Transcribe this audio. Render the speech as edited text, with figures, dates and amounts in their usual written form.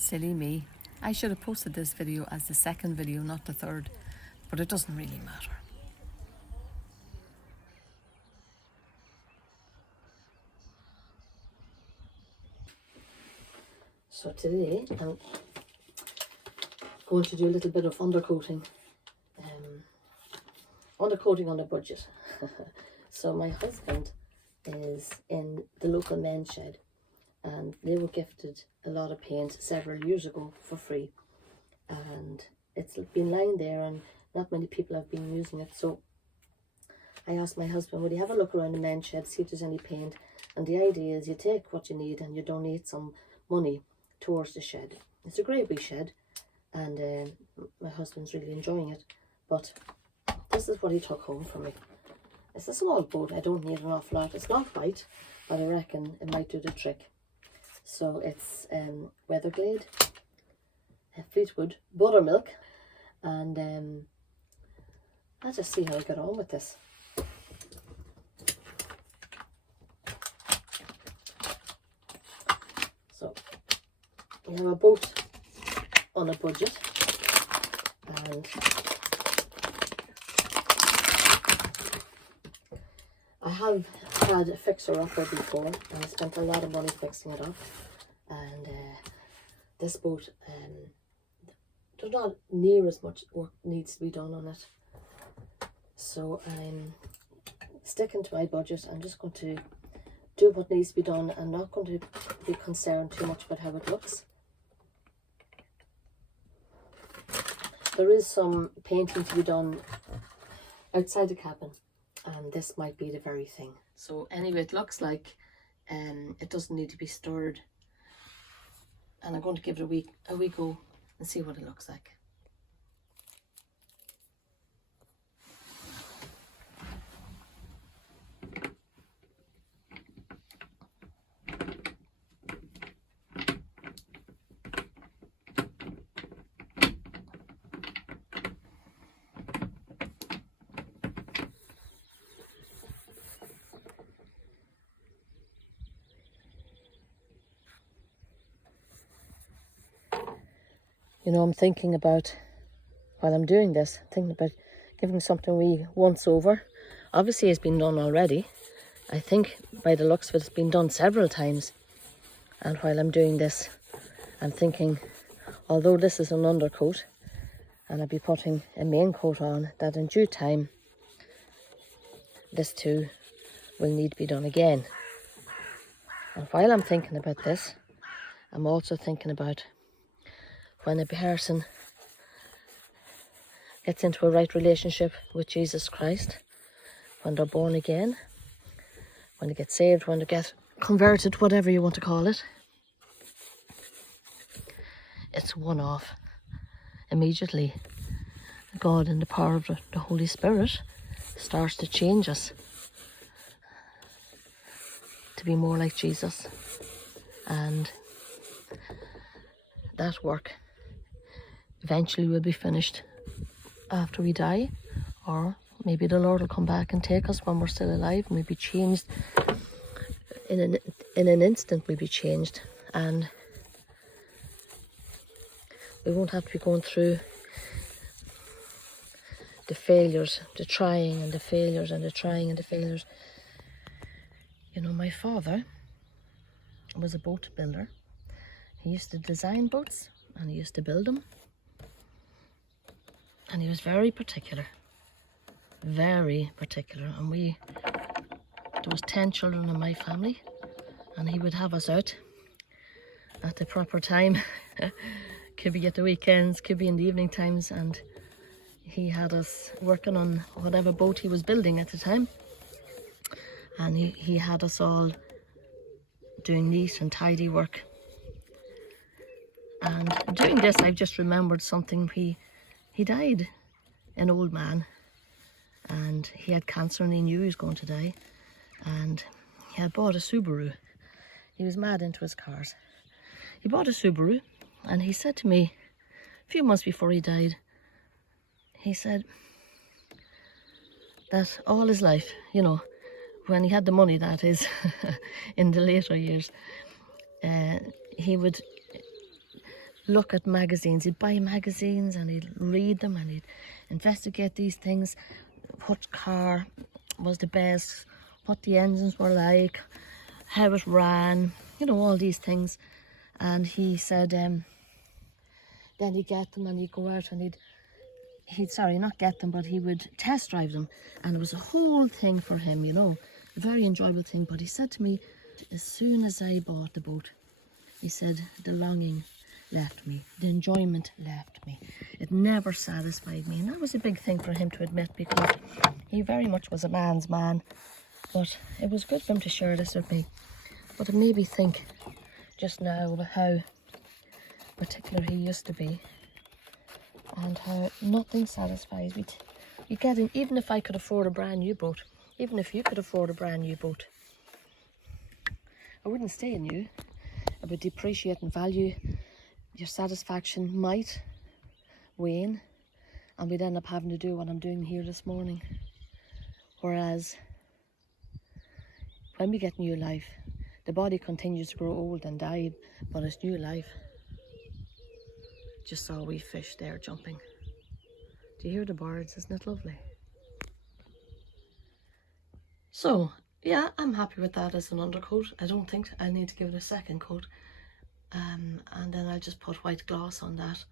Silly me. I should have posted this video as the second video, not the third, but it doesn't really matter. So today I'm going to do a little bit of undercoating. Undercoating on a budget. So my husband is in the local men's shed, and they were gifted a lot of paint several years ago for free, and it's been lying there and not many people have been using it. So I asked my husband, would he have a look around the men's shed, see if there's any paint? And the idea is you take what you need and you donate some money towards the shed. It's a great wee shed, and my husband's really enjoying it. But this is what he took home for me. It's a small boat. I don't need an awful lot. It's not white, but I reckon it might do the trick. So it's Weatherglade, Fleetwood, buttermilk, and I'll just see how I get on with this. So we have a boat on a budget, and I have had a fixer-upper before, and I spent a lot of money fixing it up. And this boat, there's not near as much work needs to be done on it. So I'm sticking to my budget. I'm just going to do what needs to be done. I'm not going to be concerned too much about how it looks. There is some painting to be done outside the cabin, and this might be the very thing. So anyway, it looks like it doesn't need to be stirred, and I'm going to give it a wee go and see what it looks like. You know, I'm thinking about, while I'm doing this, thinking about giving something we once over. Obviously it's been done already. I think by the looks of it, it's been done several times. And while I'm doing this, I'm thinking, although this is an undercoat, and I'll be putting a main coat on, that in due time, this too will need to be done again. And while I'm thinking about this, I'm also thinking about when a person gets into a right relationship with Jesus Christ, when they're born again, when they get saved, when they get converted, whatever you want to call it, it's one off. Immediately, God and the power of the Holy Spirit starts to change us to be more like Jesus. And that work eventually will be finished after we die, or maybe the Lord will come back and take us when we're still alive, and we'll be changed in an instant. We'll be changed, and we won't have to be going through the failures, the trying and the failures, and the trying and the failures. You know, my father was a boat builder. He used to design boats and he used to build them. And he was very particular. Very particular. And there was 10 children in my family, and he would have us out at the proper time. Could be at the weekends, could be in the evening times, and he had us working on whatever boat he was building at the time. And he had us all doing neat and tidy work. And doing this, I've just remembered something. He died, an old man, and he had cancer and he knew he was going to die. And he had bought a Subaru. He was mad into his cars. He bought a Subaru, and he said to me a few months before he died, he said that all his life, you know, when he had the money, that is, in the later years, he would look at magazines. He'd buy magazines and he'd read them and he'd investigate these things. What car was the best, what the engines were like, how it ran, you know, all these things. And he said then he'd get them and he'd go out and he'd sorry, not get them, but he would test drive them. And it was a whole thing for him, you know, a very enjoyable thing. But he said to me, as soon as I bought the boat, he said, the longing left me, the enjoyment left me. It never satisfied me. And that was a big thing for him to admit, because he very much was a man's man. But it was good for him to share this with me. But it made me think just now about how particular he used to be, and how nothing satisfies me. You get in, even if I could afford a brand new boat, even if you could afford a brand new boat, I wouldn't stay in you. It would depreciate in value. Your satisfaction might wane, and we'd end up having to do what I'm doing here this morning. Whereas when we get new life, the body continues to grow old and die, but it's new life. Just saw a wee fish there jumping. Do you hear the birds? Isn't it lovely? So, yeah, I'm happy with that as an undercoat. I don't think I need to give it a second coat. And then I'll just put white gloss on that